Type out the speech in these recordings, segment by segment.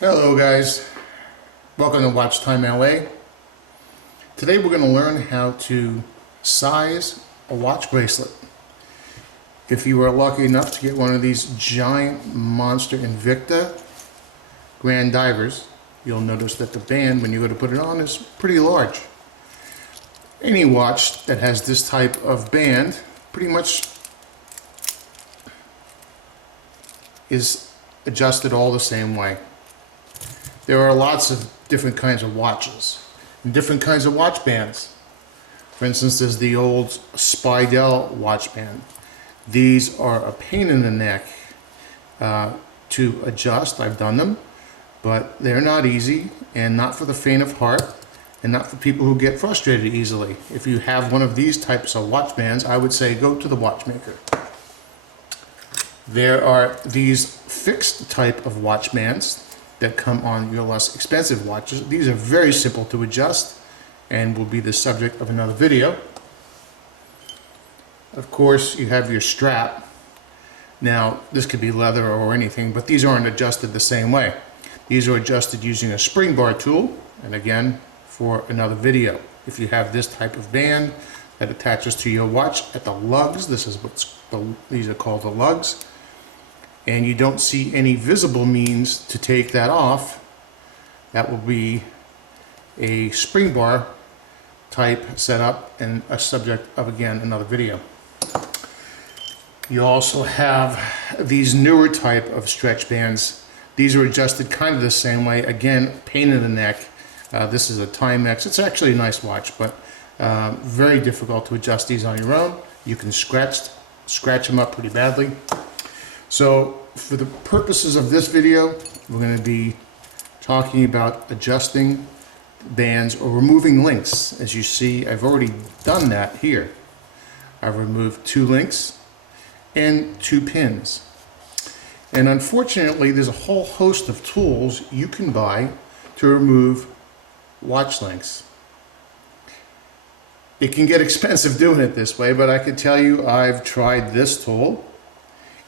Hello guys, welcome to Watch Time LA. Today we're going to learn how to size a watch bracelet. If you are lucky enough to get one of these giant monster Invicta Grand Divers, you'll notice that the band when you go to put it on is pretty large. Any watch that has this type of band pretty much is adjusted all the same way. There are lots of different kinds of watches and different kinds of watch bands. For instance, there's the old Speidel watch band. These are a pain in the neck to adjust. I've done them, but they're not easy and not for the faint of heart and not for people who get frustrated easily. If you have one of these types of watch bands, I would say go to the watchmaker. There are these fixed type of watch bands that come on your less expensive watches. These are very simple to adjust and will be the subject of another video. Of course, you have your strap. Now, this could be leather or anything, but these aren't adjusted the same way. These are adjusted using a spring bar tool, and again, for another video. If you have this type of band that attaches to your watch at the lugs, these are called the lugs, and you don't see any visible means to take that off, that will be a spring bar type setup and a subject of, again, another video. You also have these newer type of stretch bands. These are adjusted kind of the same way. Again, pain in the neck. This is a Timex. It's actually a nice watch, but very difficult to adjust these on your own. You can scratch them up pretty badly. So for the purposes of this video, we're going to be talking about adjusting bands or removing links. As you see, I've already done that here. I've removed 2 links and 2 pins. And unfortunately, there's a whole host of tools you can buy to remove watch links. It can get expensive doing it this way, but I can tell you I've tried this tool.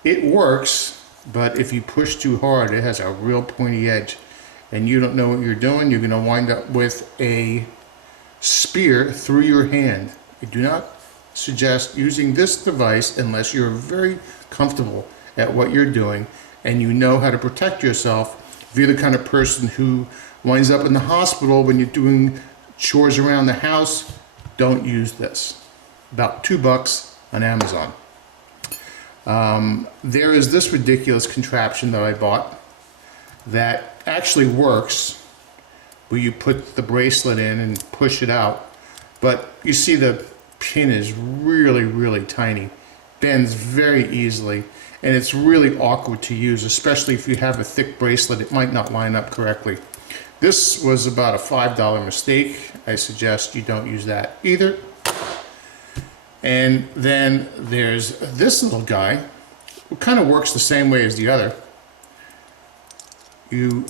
It works, but if you push too hard, it has a real pointy edge and you don't know what you're doing. You're going to wind up with a spear through your hand. I do not suggest using this device unless you're very comfortable at what you're doing and you know how to protect yourself. If you're the kind of person who winds up in the hospital when you're doing chores around the house, don't use this. About $2 on Amazon. There is this ridiculous contraption that I bought that actually works, where you put the bracelet in and push it out, but you see the pin is really tiny, bends very easily, and it's really awkward to use, especially if you have a thick bracelet. It might not line up correctly. This was about a $5 mistake. I suggest you don't use that either. And then there's this little guy, who kind of works the same way as the other. With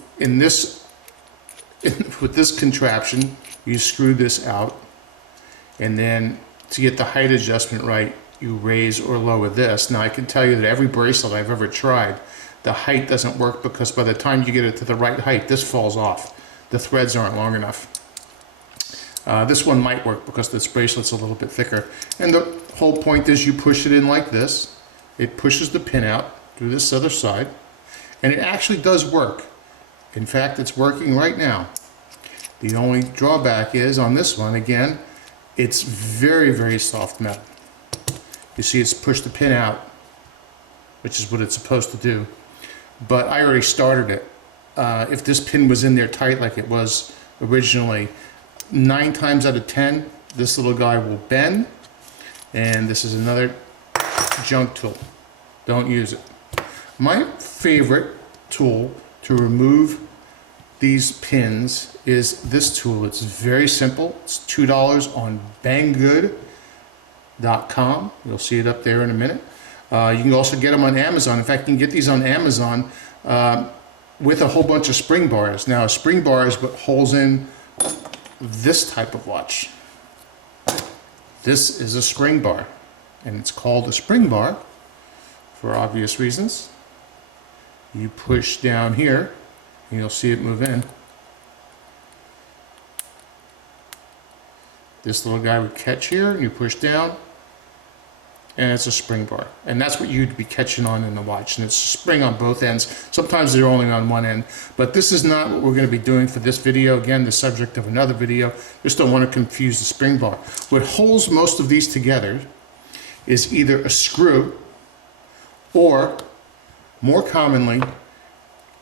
this contraption, you screw this out, and then to get the height adjustment right, you raise or lower this. Now I can tell you that every bracelet I've ever tried, the height doesn't work because by the time you get it to the right height, this falls off. The threads aren't long enough. This one might work because this bracelet's a little bit thicker. And the whole point is you push it in like this. It pushes the pin out through this other side. And it actually does work. In fact, it's working right now. The only drawback is on this one, again, it's very soft metal. You see it's pushed the pin out, which is what it's supposed to do. But I already started it. If this pin was in there tight like it was originally, 9 times out of 10, this little guy will bend. And this is another junk tool. Don't use it. My favorite tool to remove these pins is this tool. It's very simple. It's $2 on banggood.com. You'll see it up there in a minute. You can also get them on Amazon. In fact, you can get these on Amazon with a whole bunch of spring bars. Now, a spring bar is what holds in this type of watch. This is a spring bar, and it's called a spring bar for obvious reasons. You push down here and you'll see it move in. This little guy would catch here, and you push down, and it's a spring bar. And that's what you'd be catching on in the watch. And it's a spring on both ends. Sometimes they're only on one end. But this is not what we're going to be doing for this video. Again, the subject of another video. Just don't want to confuse the spring bar. What holds most of these together is either a screw or, more commonly,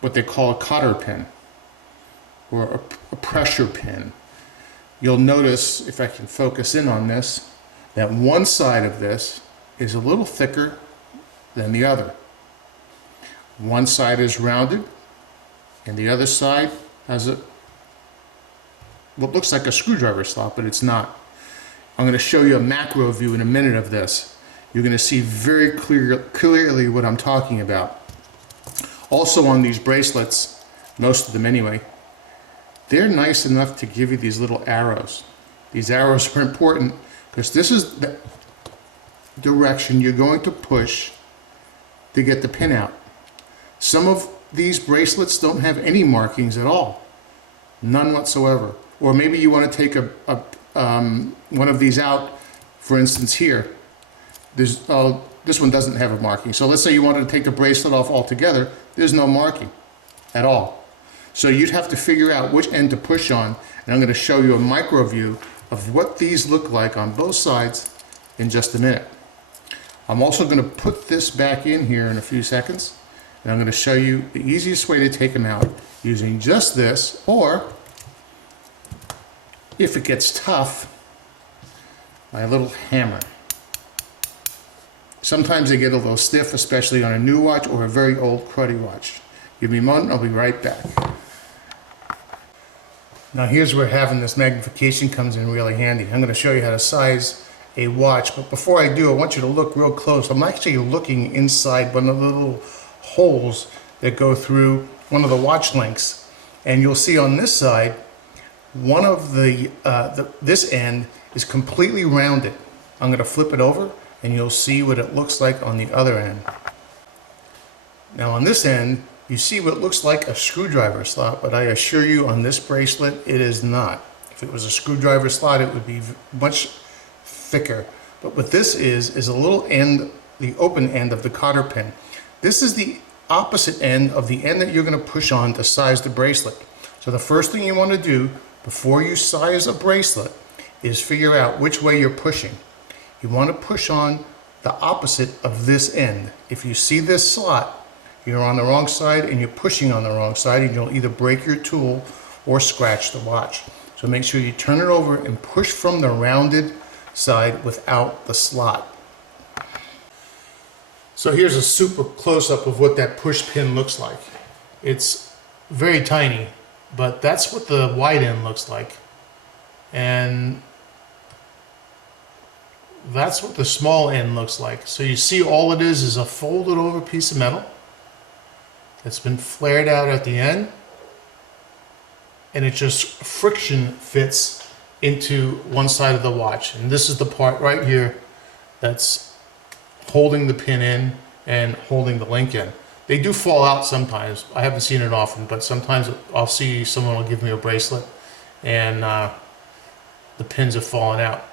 what they call a cotter pin or a pressure pin. You'll notice, if I can focus in on this, that one side of this is a little thicker than the other. One side is rounded and the other side has what looks like a screwdriver slot, but it's not. I'm going to show you a macro view in a minute of this. You're going to see very clearly what I'm talking about. Also on these bracelets, most of them anyway, they're nice enough to give you these little arrows. These arrows are important because this is the direction you're going to push to get the pin out. Some of these bracelets don't have any markings at all. None whatsoever. Or maybe you want to take one of these out, for instance here. This one doesn't have a marking. So let's say you wanted to take the bracelet off altogether. There's no marking at all. So you'd have to figure out which end to push on. And I'm going to show you a micro view of what these look like on both sides in just a minute. I'm also going to put this back in here in a few seconds. And I'm going to show you the easiest way to take them out using just this, or if it gets tough, my little hammer. Sometimes they get a little stiff, especially on a new watch or a very old cruddy watch. Give me a moment, I'll be right back. Now here's where having this magnification comes in really handy. I'm going to show you how to size a watch, but before I do, I want you to look real close. I'm actually looking inside one of the little holes that go through one of the watch links, and you'll see on this side, one of this end is completely rounded. I'm going to flip it over, and you'll see what it looks like on the other end. Now on this end, you see what looks like a screwdriver slot, but I assure you on this bracelet, it is not. If it was a screwdriver slot, it would be much thicker. But what this is a little end, the open end of the cotter pin. This is the opposite end of the end that you're going to push on to size the bracelet. So the first thing you want to do before you size a bracelet is figure out which way you're pushing. You want to push on the opposite of this end. If you see this slot, you're on the wrong side and you're pushing on the wrong side, and you'll either break your tool or scratch the watch. So make sure you turn it over and push from the rounded side without the slot. So here's a super close-up of what that push pin looks like. It's very tiny, but that's what the wide end looks like. And that's what the small end looks like. So you see all it is a folded over piece of metal that's been flared out at the end, and it just friction fits into one side of the watch. And this is the part right here that's holding the pin in and holding the link in. They do fall out sometimes. I haven't seen it often, but sometimes I'll see someone will give me a bracelet and the pins have fallen out.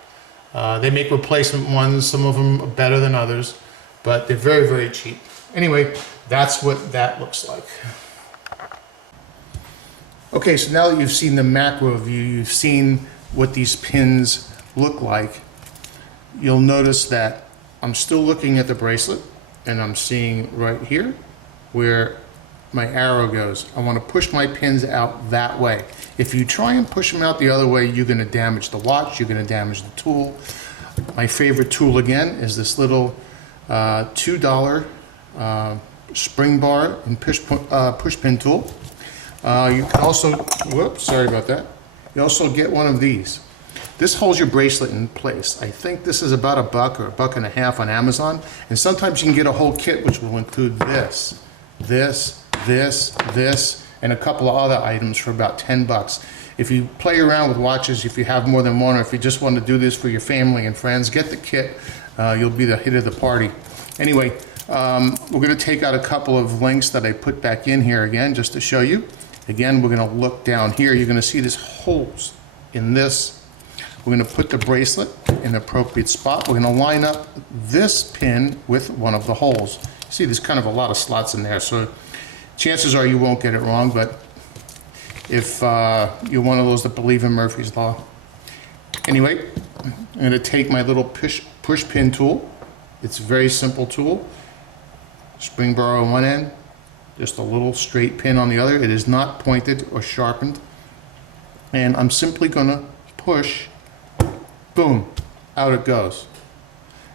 They make replacement ones. Some of them are better than others, but they're very, very cheap. Anyway, that's what that looks like. Okay, so now that you've seen the macro view, you've seen what these pins look like, you'll notice that I'm still looking at the bracelet, and I'm seeing right here where my arrow goes. I want to push my pins out that way. If you try and push them out the other way, you're going to damage the watch, you're going to damage the tool. My favorite tool again is this little $2 spring bar and push pin tool. You can also, whoops, sorry about that. You also get one of these. This holds your bracelet in place. I think this is about $1 or $1.50 on Amazon. And sometimes you can get a whole kit which will include this, and a couple of other items for about 10 bucks. If you play around with watches, if you have more than one, or if you just want to do this for your family and friends, get the kit. You'll be the hit of the party. Anyway, we're going to take out a couple of links that I put back in here again just to show you. Again, we're going to look down here. You're going to see these holes in this. We're going to put the bracelet in the appropriate spot. We're going to line up this pin with one of the holes. See, there's kind of a lot of slots in there, so chances are you won't get it wrong, but if you're one of those that believe in Murphy's Law. Anyway, I'm going to take my little push pin tool. It's a very simple tool. Spring bar on one end, just a little straight pin on the other. It is not pointed or sharpened. And I'm simply going to push, boom, out it goes.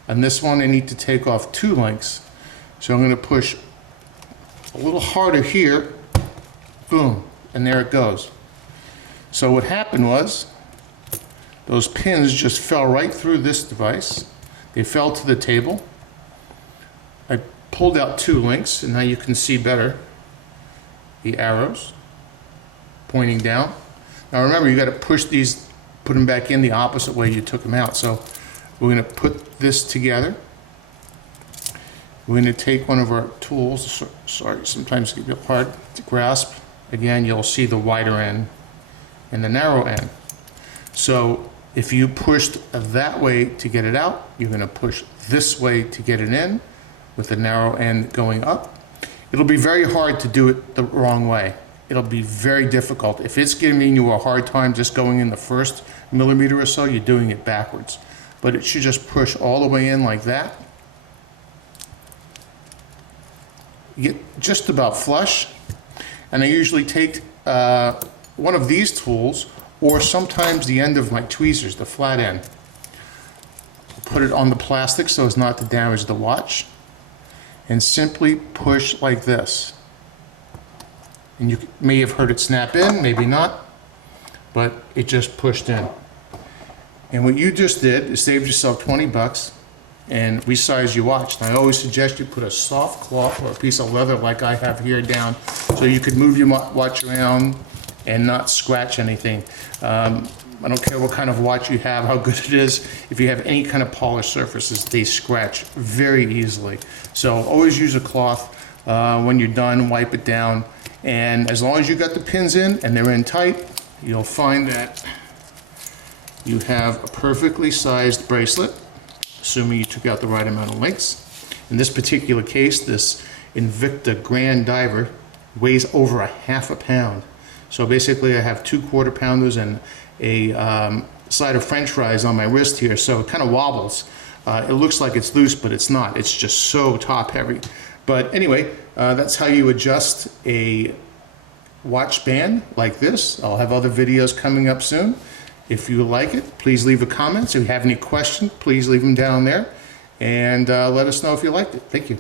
And this one I need to take off 2 links. So I'm going to push a little harder here, boom, and there it goes. So what happened was, those pins just fell right through this device. They fell to the table. I pulled out 2 links, and now you can see better the arrows pointing down. Now remember, you got to push these, put them back in the opposite way you took them out. So we're going to put this together. We're going to take one of our tools. Sorry, sometimes it can be hard to grasp. Again, you'll see the wider end and the narrow end. So if you pushed that way to get it out, you're going to push this way to get it in with the narrow end going up. It'll be very hard to do it the wrong way. It'll be very difficult. If it's giving you a hard time just going in the first millimeter or so, you're doing it backwards. But it should just push all the way in like that. You get just about flush. And I usually take one of these tools, or sometimes the end of my tweezers, the flat end. Put it on the plastic so as not to damage the watch, and simply push like this. And you may have heard it snap in, maybe not, but it just pushed in. And what you just did is saved yourself 20 bucks and resize your watch. And I always suggest you put a soft cloth or a piece of leather like I have here down, so you could move your watch around and not scratch anything. I don't care what kind of watch you have, how good it is. If you have any kind of polished surfaces, they scratch very easily. So always use a cloth. When you're done, wipe it down. And as long as you got the pins in and they're in tight, you'll find that you have a perfectly sized bracelet, assuming you took out the right amount of links. In this particular case, this Invicta Grand Diver weighs over a ½ pound. So basically I have 2 quarter-pounders and a side of French fries on my wrist here, so it kind of wobbles. It looks like it's loose, but it's not. It's just so top heavy. But anyway, that's how you adjust a watch band like this. I'll have other videos coming up soon. If you like it, please leave a comment. If you have any questions, please leave them down there. And let us know if you liked it. Thank you.